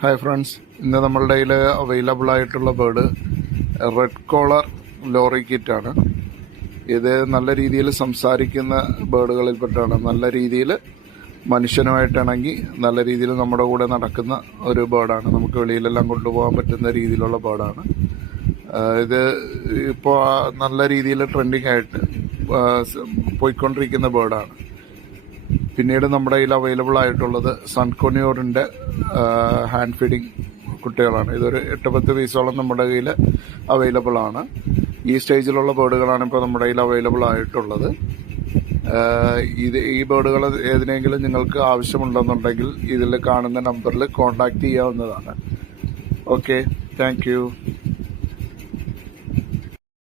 Hi friends, ഇന്ന് നമ്മളുടെ കയ്യിൽ അവൈലബിൾ ആയിട്ടുള്ള ബേർഡ് റെഡ് കോളർ ലോറിക്കീറ്റാണ്. ഇത് നല്ല രീതിയിൽ സംസാരിക്കുന്ന ബേർഡുകളിൽപ്പെട്ടാണ്. നല്ല രീതിയിൽ മനുഷ്യനുമായിട്ടിണങ്ങി നല്ല രീതിയിൽ നമ്മുടെ കൂടെ നടക്കുന്ന ഒരു ബേർഡാണ്. നമുക്ക് വെളിയിലെല്ലാം കൊണ്ടുപോകാൻ പറ്റുന്ന രീതിയിലുള്ള ബേർഡാണ്. ഇത് ഇപ്പോൾ നല്ല രീതിയിൽ ട്രെൻഡിങ് ആയിട്ട് പോയിക്കൊണ്ടിരിക്കുന്ന ബേർഡാണ്. പിന്നീട് നമ്മുടെ കയ്യിൽ അവൈലബിൾ ആയിട്ടുള്ളത് സൺകൊന്യൂറിൻ്റെ ഹാൻഡ് ഫീഡിങ് കുട്ടികളാണ്. ഇതൊരു 8-10 പീസോളം നമ്മുടെ കയ്യിൽ അവൈലബിൾ ആണ്. ഈ സ്റ്റേജിലുള്ള ബേർഡുകളാണ് ഇപ്പോൾ നമ്മുടെ കയ്യിൽ അവൈലബിൾ ആയിട്ടുള്ളത്. ഈ ബേർഡുകൾ ഏതിനെങ്കിലും നിങ്ങൾക്ക് ആവശ്യമുണ്ടെന്നുണ്ടെങ്കിൽ ഇതിൽ കാണുന്ന നമ്പറിൽ കോൺടാക്റ്റ് ചെയ്യാവുന്നതാണ്. Okay, thank you.